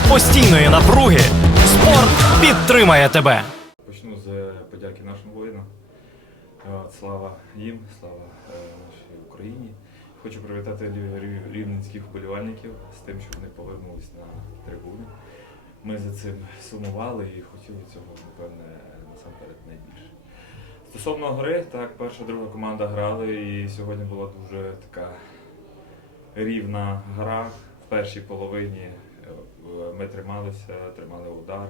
серед постійної напруги спорт підтримає тебе. Почну з е, подяки нашим воїнам. Е, Слава їм, слава е, нашій Україні. Хочу привітати рів- рів- рівненських вболівальників з тим, що вони повернулись на трибуни. Ми за цим сумували і хотіли цього, напевне, насамперед найбільше. Стосовно гри, так, перша, друга команда грали, і сьогодні була дуже така рівна гра. В першій половині ми трималися, тримали удар.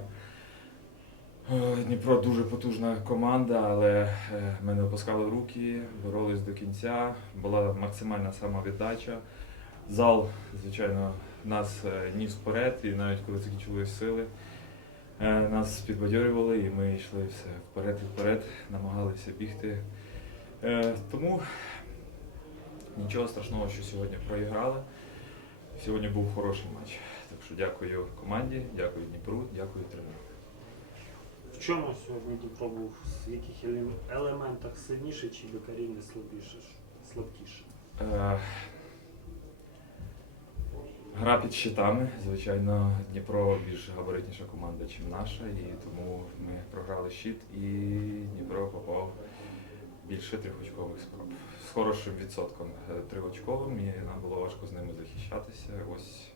Е, Дніпро дуже потужна команда, але е, ми не опускали руки, боролись до кінця. Була максимальна самовіддача. Зал, звичайно, нас е, ніс вперед, і навіть коли закінчились сили, е, нас підбадьорювали, і ми йшли все вперед і вперед, намагалися бігти. Е, Тому нічого страшного, що сьогодні проіграли. Сьогодні був хороший матч. Так що дякую команді, дякую Дніпру, дякую тренеру. В чому сьогодні Дніпро був? В яких елементах сильніше чи докорінно слабіше? слабкіше? Е, Гра під щитами. Звичайно, Дніпро більш габаритніша команда, ніж наша, і тому ми програли щит, і Дніпро попав більше трьохочкових спроб. З хорошим відсотком е, трьохочковим, і нам було важко з ними захищатися. Ось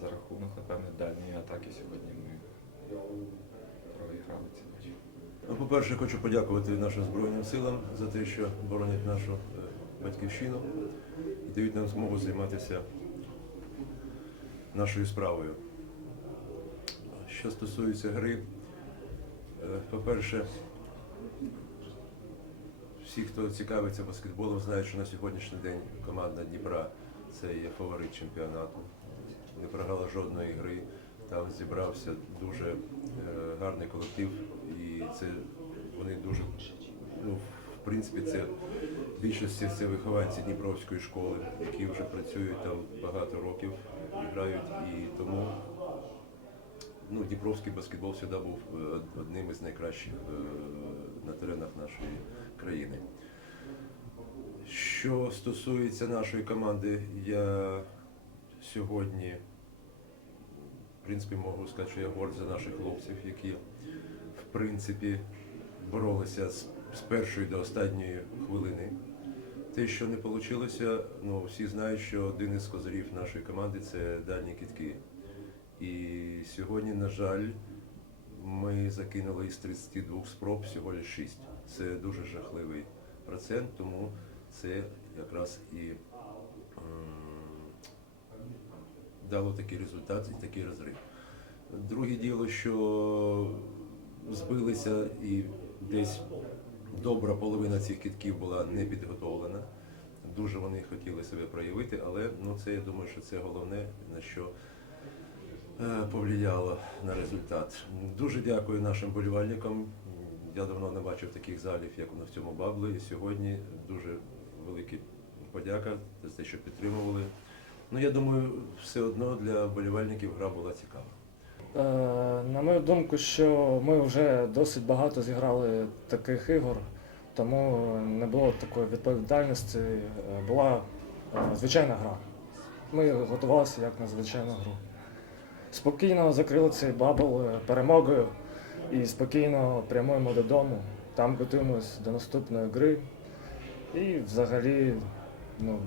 за рахунок, напевне, дальньої атаки сьогодні ми проіграли цей матч. Ну, По-перше, хочу подякувати нашим Збройним силам за те, що боронять нашу е, батьківщину і дають нам змогу займатися нашою справою. Що стосується гри, е, по-перше, всі, хто цікавиться баскетболом, знають, що на сьогоднішній день команда Дніпра це є фаворит чемпіонату. Не програла жодної гри. Там зібрався дуже е, гарний колектив, і це вони дуже, ну, в принципі, це в більшості це вихованці Дніпровської школи, які вже працюють там багато років грають. І тому ну, Дніпровський баскетбол завжди був е, одним із найкращих е, на теренах нашої країни. Що стосується нашої команди, я сьогодні в принципі, можу сказати, що я горд за наших хлопців, які в принципі боролися з, з першої до останньої хвилини. Те, що не вийшло, ну всі знають, що один із козирів нашої команди це дальні кітки. І сьогодні, на жаль, ми закинули із 32 спроб всього лише 6. Це дуже жахливий процент, тому це якраз і дало такий результат і такий розрив. Друге діло, що збилися і десь добра половина цих кітків була не підготовлена. Дуже вони хотіли себе проявити, але ну, це я думаю, що це головне, на що е, повлияло на результат. Дуже дякую нашим болівальникам. Я давно не бачив таких залів, як воно в цьому баблі. І сьогодні дуже велика подяка за те, що підтримували. Ну, я думаю, все одно для болівальників гра була цікава. Е, На мою думку, що ми вже досить багато зіграли таких ігор, тому не було такої відповідальності. Е, Була е, звичайна гра. Ми готувалися як на звичайну гру. Спокійно закрили цей бабл перемогою і спокійно прямуємо додому. Там готуємось до наступної гри. І взагалі ну,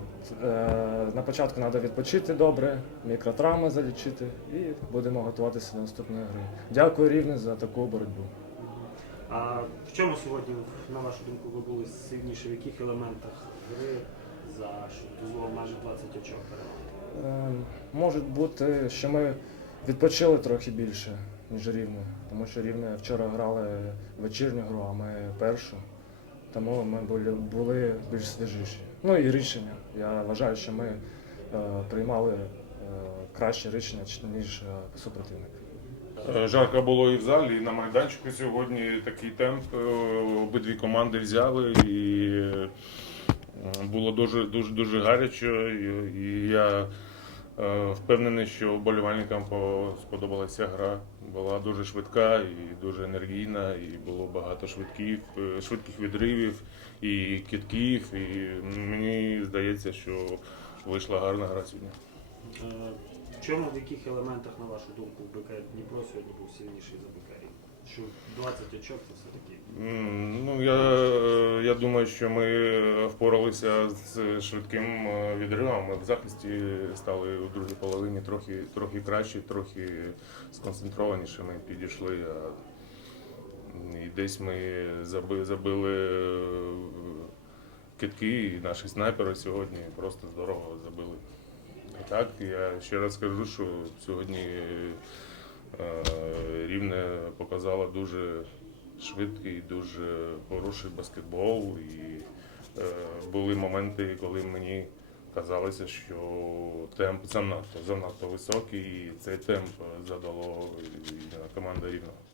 е, на початку треба відпочити добре, мікротравми залічити і будемо готуватися до наступної гри. Дякую Рівне за таку боротьбу. А в чому сьогодні, на вашу думку, ви були сильніші? В яких елементах гри за що майже 20 очок перемоги? Е, може бути, що ми відпочили трохи більше, ніж Рівне, тому що Рівне вчора грали вечірню гру, а ми першу. Тому ми були, були більш свіжіші. Ну і рішення. Я вважаю, що ми е, приймали е, краще рішення, ніж е, супротивник. Жарко було і в залі, і на майданчику сьогодні такий темп. Обидві команди взяли і було дуже дуже дуже гаряче. І, я впевнений, що вболівальникам по- сподобалася гра. Була дуже швидка і дуже енергійна, і було багато швидких, е, швидких відривів і китків. І мені здається, що вийшла гарна гра сьогодні. Е, В чому, в яких елементах, на вашу думку, БК Дніпро сьогодні був сильніший за БК Рівне? Що 20 очок це все-таки. Ну, я, е, я думаю, що ми впоралися з швидким е, відривом. Ми в захисті стали у другій половині трохи, трохи краще, трохи сконцентрованіше ми підійшли. А, І десь ми заби- забили е, китки, і наші снайпери сьогодні просто здорово забили. А так, я ще раз скажу, що сьогодні Рівне показало дуже швидкий, дуже хороший баскетбол. І е, були моменти, коли мені казалося, що темп занадто, занадто високий, і цей темп задало команда Рівного.